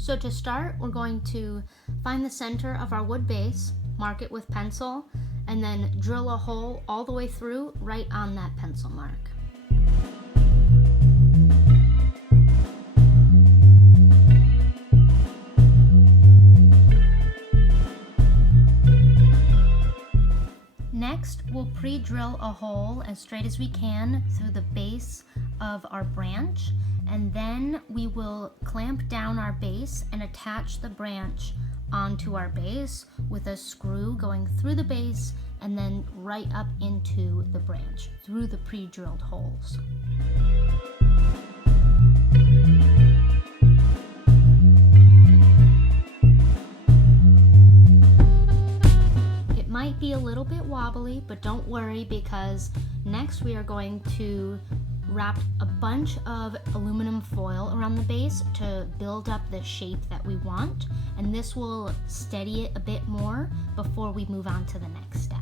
So to start, we're going to find the center of our wood base, mark it with pencil, and then drill a hole all the way through right on that pencil mark. Next, we'll pre-drill a hole as straight as we can through the base of our branch, and then we will clamp down our base and attach the branch onto our base with a screw going through the base and then right up into the branch through the pre-drilled holes. It might be a little bit wobbly, but don't worry, because next we are going to wrap a bunch of aluminum foil around the base to build up the shape that we want, and this will steady it a bit more before we move on to the next step.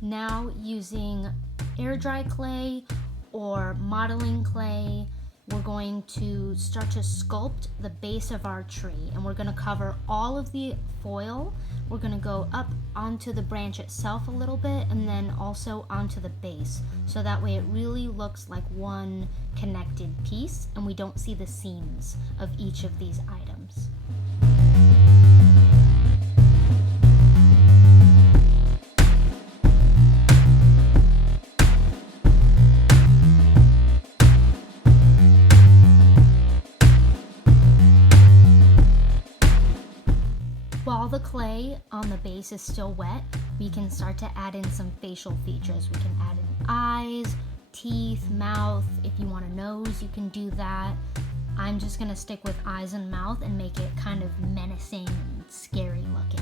Now, using air dry clay or modeling clay, we're going to start to sculpt the base of our tree, and we're going to cover all of the foil. We're going to go up onto the branch itself a little bit and then also onto the base, so that way it really looks like one connected piece and we don't see the seams of each of these items. While the clay on the base is still wet, we can start to add in some facial features. We can add in eyes, teeth, mouth. If you want a nose, you can do that. I'm just gonna stick with eyes and mouth and make it kind of menacing and scary looking.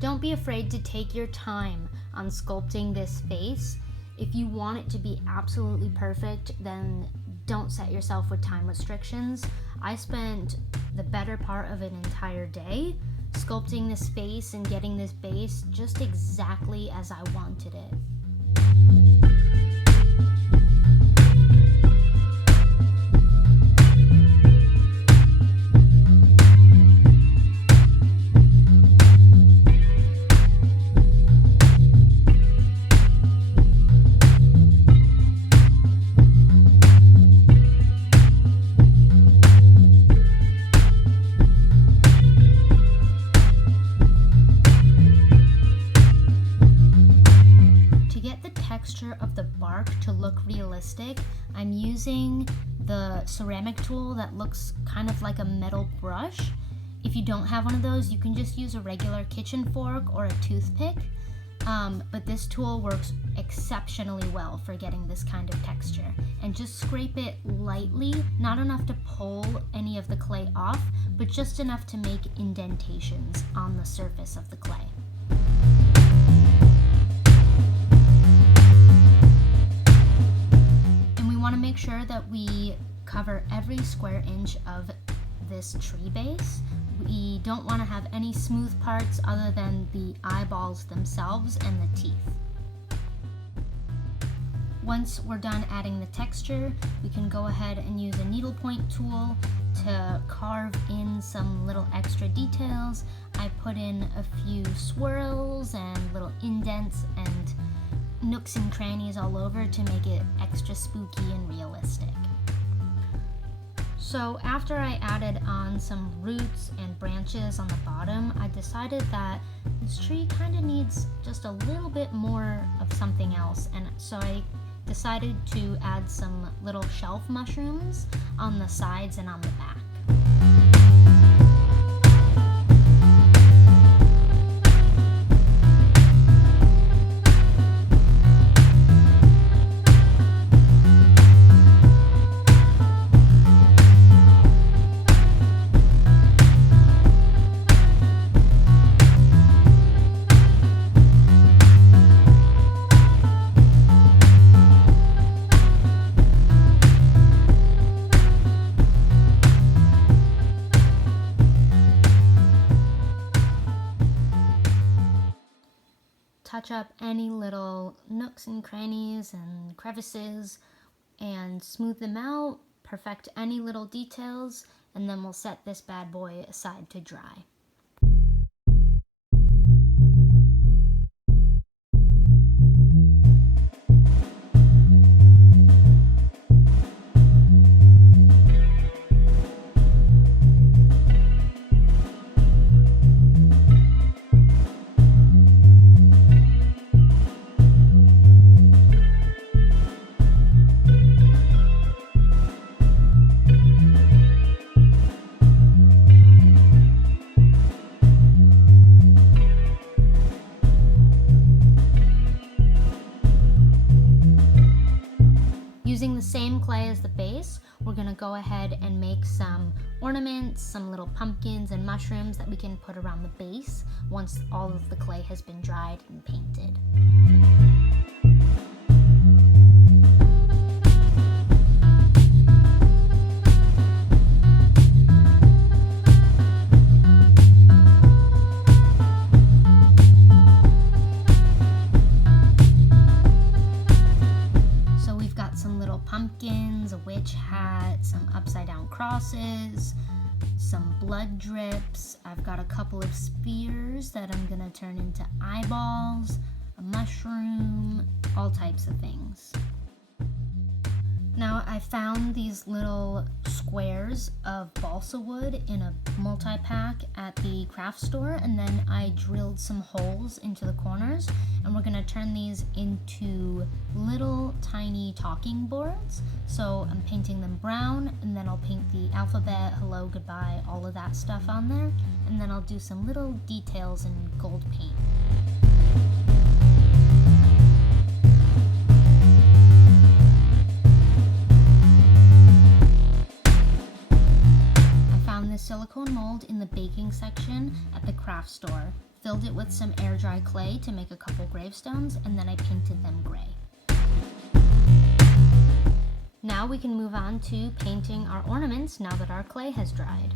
Don't be afraid to take your time on sculpting this face. If you want it to be absolutely perfect, then don't set yourself with time restrictions. I spent the better part of an entire day sculpting this face and getting this base just exactly as I wanted it. Of the bark to look realistic, I'm using the ceramic tool that looks kind of like a metal brush. If you don't have one of those, you can just use a regular kitchen fork or a toothpick, but this tool works exceptionally well for getting this kind of texture. And just scrape it lightly, not enough to pull any of the clay off, but just enough to make indentations on the surface of the clay. Want to make sure that we cover every square inch of this tree base. We don't want to have any smooth parts other than the eyeballs themselves and the teeth. Once we're done adding the texture, we can go ahead and use a needlepoint tool to carve in some little extra details. I put in a few swirls and little indents and nooks and crannies all over to make it extra spooky and realistic. So after I added on some roots and branches on the bottom, I decided that this tree kind of needs just a little bit more of something else, and so I decided to add some little shelf mushrooms on the sides and on the back. Touch up any little nooks and crannies and crevices and smooth them out, perfect any little details, and then we'll set this bad boy aside to dry. Using the same clay as the base, we're gonna go ahead and make some ornaments, some little pumpkins and mushrooms that we can put around the base once all of the clay has been dried and painted. Pumpkins, a witch hat, some upside down crosses, some blood drips. I've got a couple of spears that I'm gonna turn into eyeballs, a mushroom, all types of things. Now I found these little squares of balsa wood in a multi-pack at the craft store, and then I drilled some holes into the corners, and we're gonna turn these into little tiny talking boards. So I'm painting them brown, and then I'll paint the alphabet, hello, goodbye, all of that stuff on there, and then I'll do some little details in gold paint. The silicone mold in the baking section at the craft store, filled it with some air dry clay to make a couple gravestones, and then I painted them gray. Now we can move on to painting our ornaments now that our clay has dried.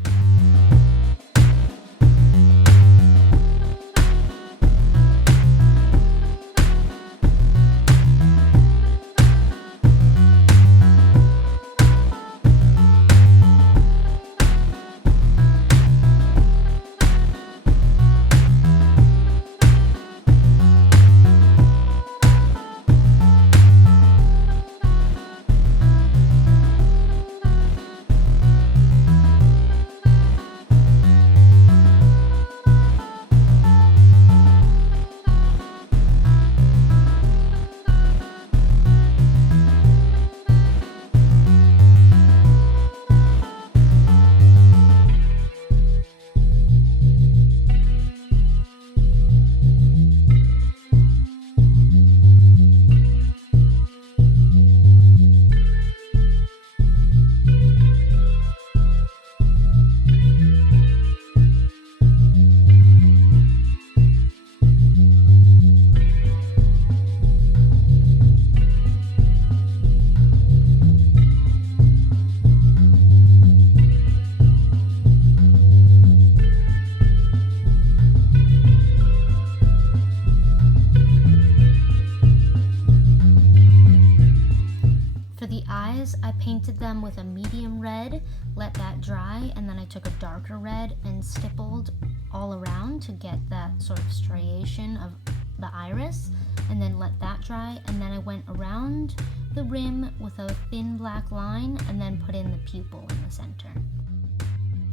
that dry, and then I took a darker red and stippled all around to get that sort of striation of the iris, and then let that dry, and then I went around the rim with a thin black line and then put in the pupil in the center.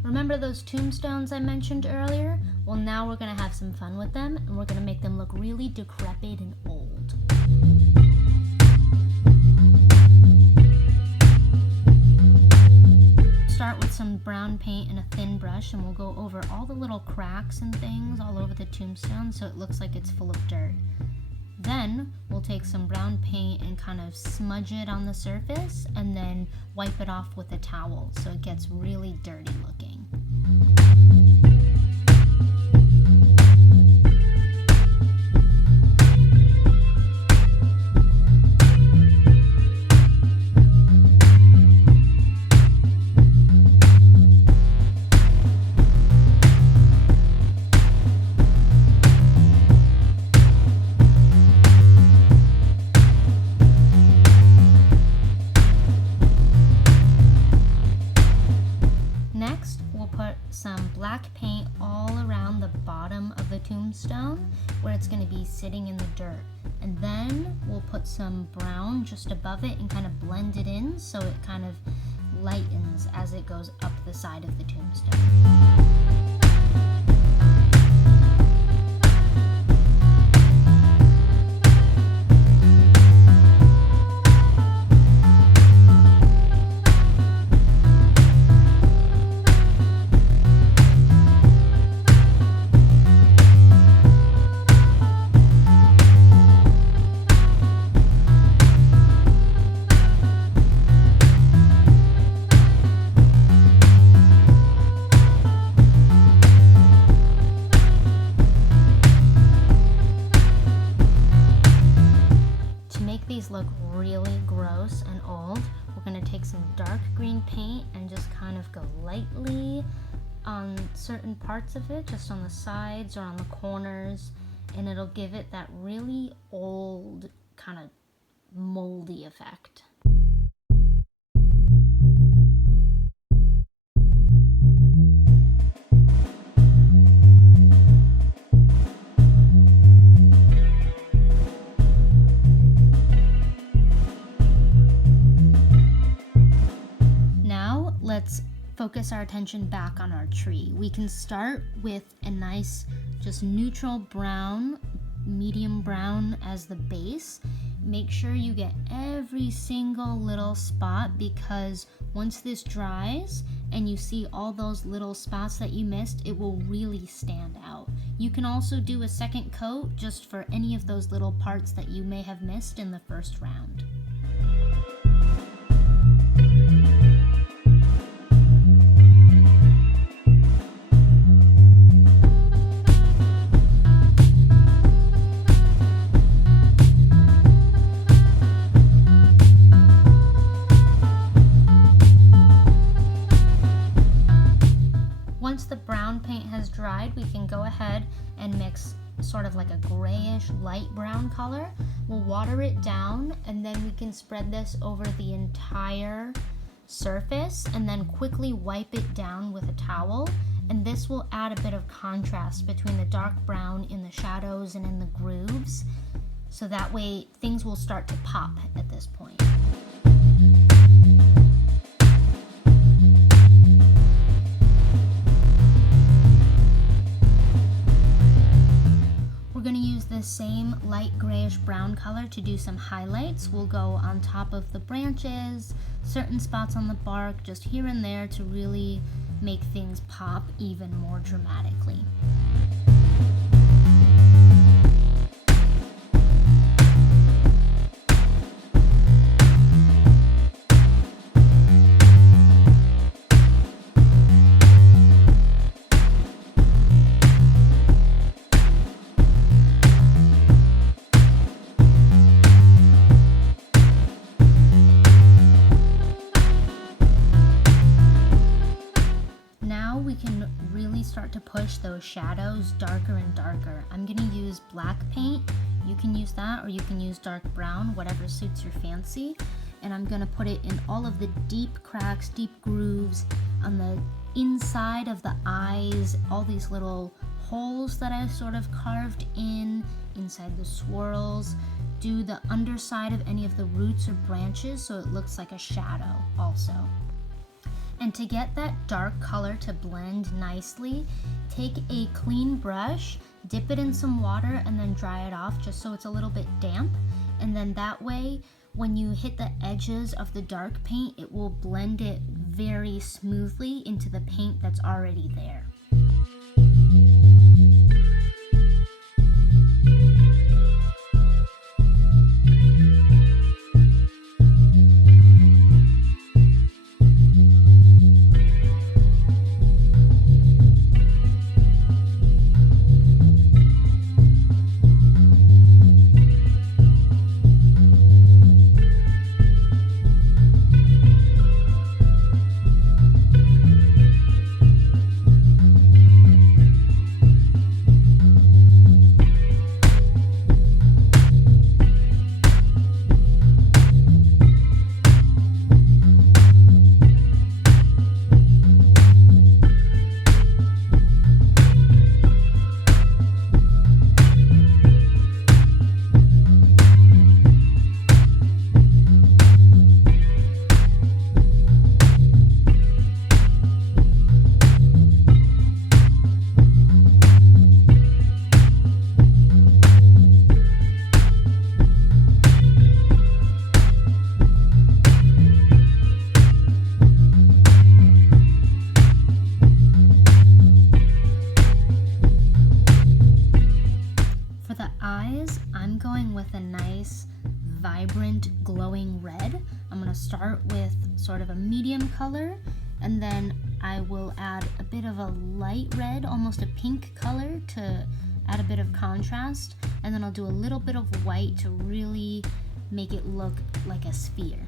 Remember those tombstones I mentioned earlier? Well, now we're gonna have some fun with them, and we're gonna make them look really decrepit and old. Start with some brown paint and a thin brush, and we'll go over all the little cracks and things all over the tombstone so it looks like it's full of dirt. Then we'll take some brown paint and kind of smudge it on the surface and then wipe it off with a towel so it gets really dirty looking. Some black paint all around the bottom of the tombstone where it's going to be sitting in the dirt, and then we'll put some brown just above it and kind of blend it in so it kind of lightens as it goes up the side of the tombstone. Look really gross and old, we're going to take some dark green paint and just kind of go lightly on certain parts of it, just on the sides or on the corners, and it'll give it that really old kind of moldy effect. Let's focus our attention back on our tree. We can start with a nice, just neutral brown, medium brown as the base. Make sure you get every single little spot, because once this dries and you see all those little spots that you missed, it will really stand out. You can also do a second coat just for any of those little parts that you may have missed in the first round. Once the brown paint has dried, we can go ahead and mix sort of like a grayish light brown color. We'll water it down, and then we can spread this over the entire surface and then quickly wipe it down with a towel. And this will add a bit of contrast between the dark brown in the shadows and in the grooves. So that way things will start to pop at this point. We're going to use the same light grayish brown color to do some highlights. We'll go on top of the branches, certain spots on the bark, just here and there to really make things pop even more dramatically. Start to push those shadows darker and darker. I'm going to use black paint. You can use that, or you can use dark brown, whatever suits your fancy. And I'm going to put it in all of the deep cracks, deep grooves on the inside of the eyes, all these little holes that I sort of carved inside the swirls. Do the underside of any of the roots or branches so it looks like a shadow also. And to get that dark color to blend nicely, take a clean brush, dip it in some water, and then dry it off just so it's a little bit damp. And then that way, when you hit the edges of the dark paint, it will blend it very smoothly into the paint that's already there. I'm going with a nice, vibrant, glowing red. I'm going to start with sort of a medium color, and then I will add a bit of a light red, almost a pink color, to add a bit of contrast, and then I'll do a little bit of white to really make it look like a sphere.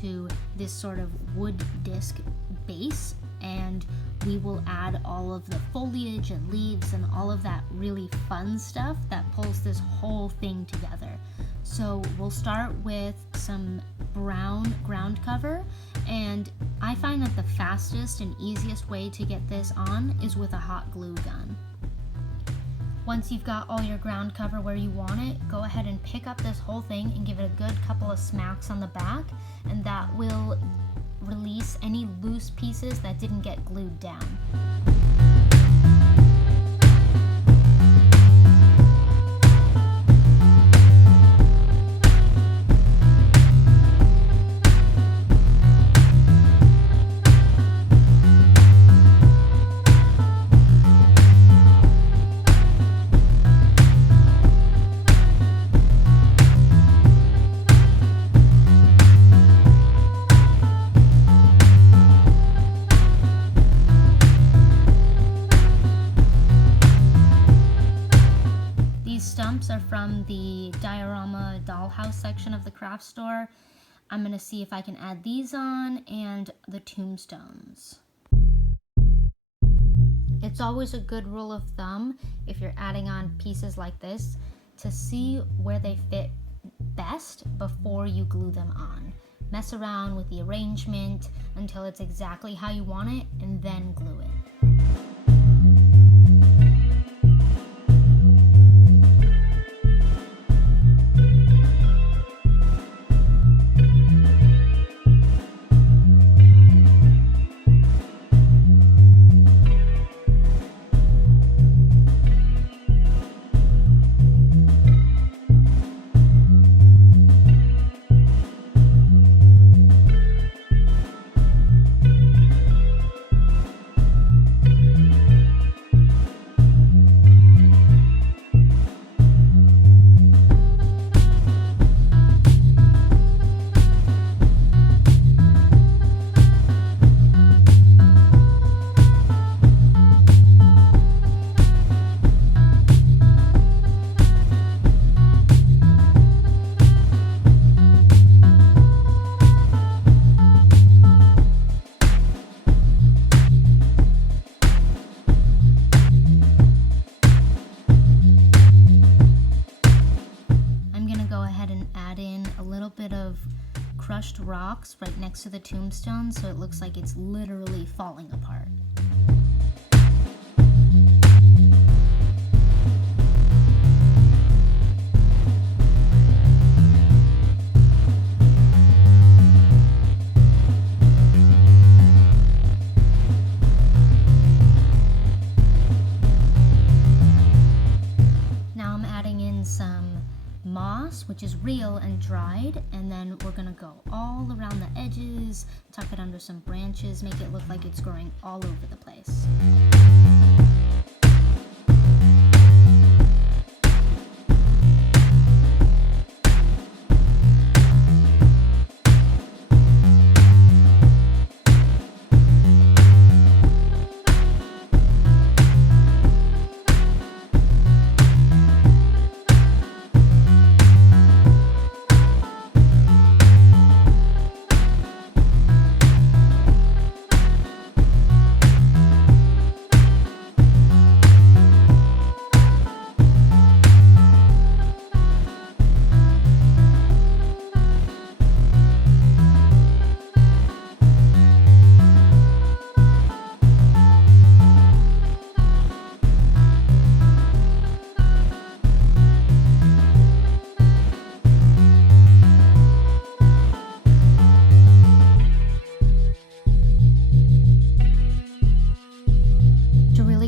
To this sort of wood disc base, and we will add all of the foliage and leaves and all of that really fun stuff that pulls this whole thing together. So we'll start with some brown ground cover, and I find that the fastest and easiest way to get this on is with a hot glue gun. Once you've got all your ground cover where you want it, go ahead and pick up this whole thing and give it a good couple of smacks on the back, and that will release any loose pieces that didn't get glued down. Stumps are from the diorama dollhouse section of the craft store. I'm going to see if I can add these on, and the tombstones. It's always a good rule of thumb, if you're adding on pieces like this, to see where they fit best before you glue them on. Mess around with the arrangement until it's exactly how you want it, and then glue it. box right next to the tombstone, so it looks like it's literally falling apart. Now I'm adding in some moss, which is real and dried, and then we're gonna go all around the edges, tuck it under some branches, make it look like it's growing all over the place.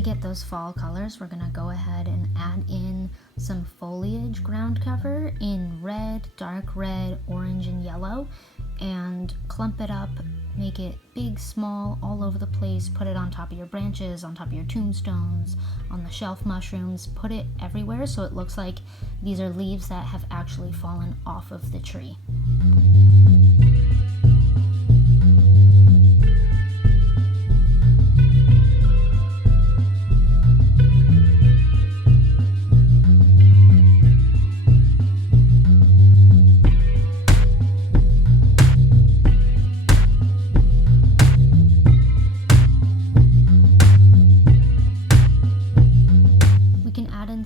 Get those fall colors, we're gonna go ahead and add in some foliage ground cover in red, dark red, orange, and yellow, and clump it up, make it big, small, all over the place. Put it on top of your branches, on top of your tombstones, on the shelf mushrooms. Put it everywhere so it looks like these are leaves that have actually fallen off of the tree.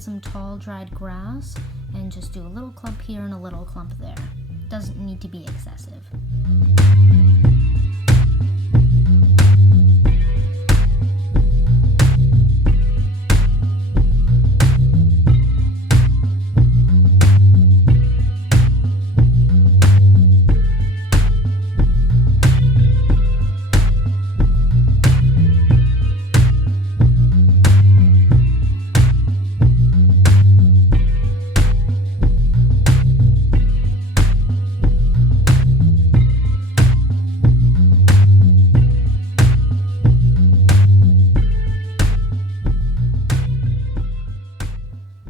Some tall dried grass and just do a little clump here and a little clump there. Doesn't need to be excessive.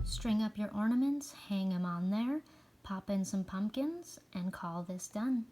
String up your ornaments, hang them on there, pop in some pumpkins, and call this done.